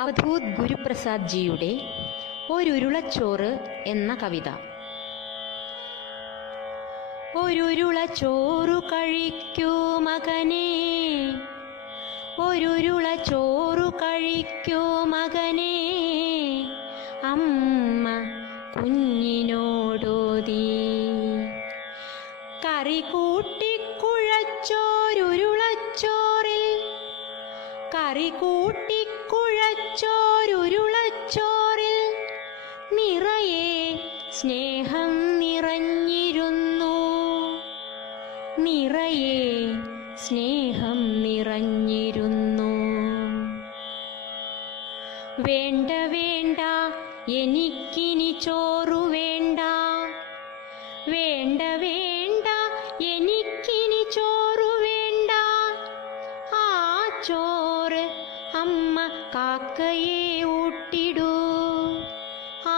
അവധൂത് ഗുരുപ്രസാദ് ജിയുടെ ഒരുരുളച്ചോറ് എന്ന കവിത. ഒരുരുളച്ചോറു കഴിക്കൂ മകനേ, ഒരുരുളച്ചോറു കഴിക്കൂ മകനേ, അമ്മ കുഞ്ഞിനോടോതി. കറി കൂട്ടിക്കുഴച്ചോരുരുളച്ചോറിൽ, കറി കൂട്ടിക്കുഴച്ചോരുരുളച്ചോറിൽ നിറയെ സ്നേഹം നിറഞ്ഞിരുന്നു, നിറയെ സ്നേഹം നിറഞ്ഞിരുന്നു. വേണ്ട വേണ്ട എനിക്കിനി ചോറു വേണ്ട, വേണ്ട വേണ്ട എനിക്കിനി ചോറു വേണ്ട, ആ ചോറ് അമ്മ കാക്കയെ ഊട്ടിടൂ, ആ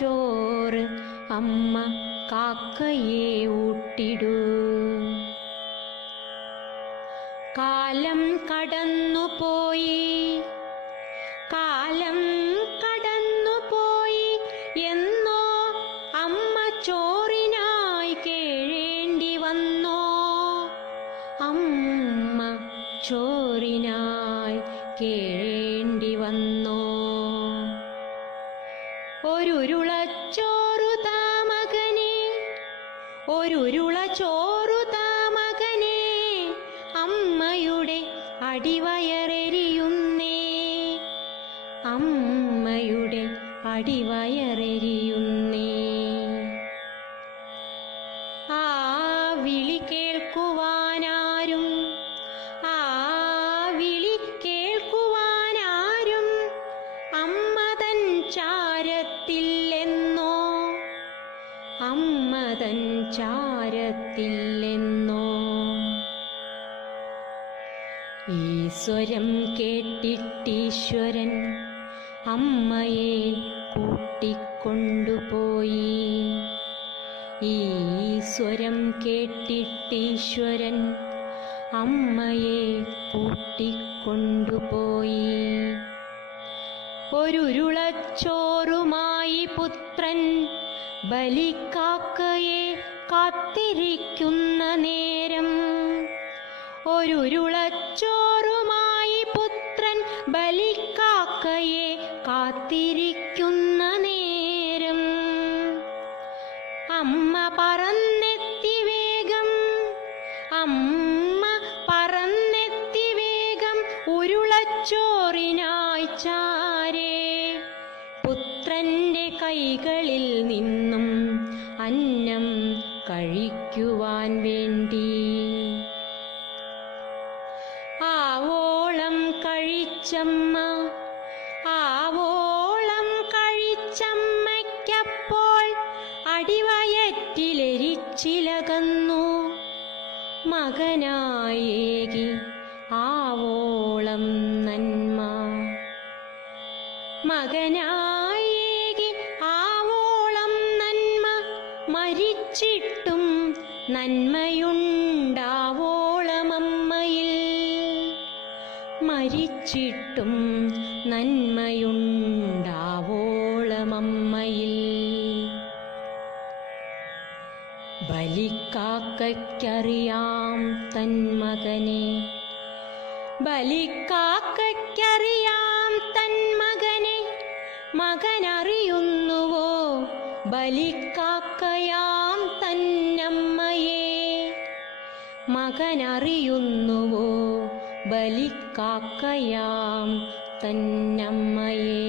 ചോറ് അമ്മ കാക്കയെ ഊട്ടിടൂ. കാലം കടന്നുപോയി, കാലം കടന്നുപോയി എന്നോ അമ്മ ചോറിനായി കേഴേണ്ടി വന്നോ, അമ്മ ചോറിനായി കേഴേണ്ടി വന്നോ. ഒരുരുളച്ചോറു താ മകനേ, ഒരുരുളച്ചോറു താ മകനേ, അമ്മയുടെ അടിവയറെരിയുന്നേ, അമ്മയുടെ അടിവയറെരിയുന്നേ. ആ വിളി കേൾക്കുവാനാരും, ആ വിളി കേൾക്കുവാനാരും അമ്മ തൻ ചാരത്തില്ലെന്നോ, അമ്മ തൻ ചാരത്തില്ലെന്നോ. ഈശ്വരം കേട്ടിട്ടീശ്വരൻ അമ്മയെ കൂട്ടിക്കൊണ്ടുപോയി, ഈശ്വരം കേട്ടിട്ടീശ്വരൻ അമ്മയെ കൂട്ടിക്കൊണ്ടുപോയി. ഒരുരുളച്ചോറുമായി പുത്രൻ ബലിക്കാക്കയെ കാത്തിരിക്കുന്ന നേരം, ഒരുരുളച്ചോറുമായി പുത്രൻ ബലിക്കാക്കയെ കാത്തിരിക്കുന്ന നേരം, അമ്മ പറന്നെത്തി വേഗം, അമ്മ പറന്നെത്തി വേഗം ഉരുളച്ചോറിനായി ചാരേ, പുത്രന്റെ കൈകളിൽ നിന്നും അന്നം കഴിക്കുവാൻ വേണ്ടി. ആവോളം കഴിച്ചമ്മ, ആവോളം കഴിച്ചമ്മയ്ക്കപ്പോൾ അടിവയറ്റിലെരിച്ചിലകന്നു, മകനായേകി ആവോളം നന്മ, മകനായേകി ആവോളം നന്മ. മരിച്ചിട്ടും നന്മയുണ്ടാവോളമമ്മയിൽ, മരിച്ചിട്ടും നന്മയുണ്ടാവോളമമ്മയിൽ. ബലിക്കാക്കയ്ക്കറിയാം തൻ മകനെ, ബലിക്കാക്കയ്ക്കറിയാം തൻ മകനെ, മകനറിയുന്നുവോ ബലിക്കാക്കയാം തന്നമ്മയെ, മകനറിയുന്നുവോ ബലിക്കാക്കയാം തന്നമ്മയെ.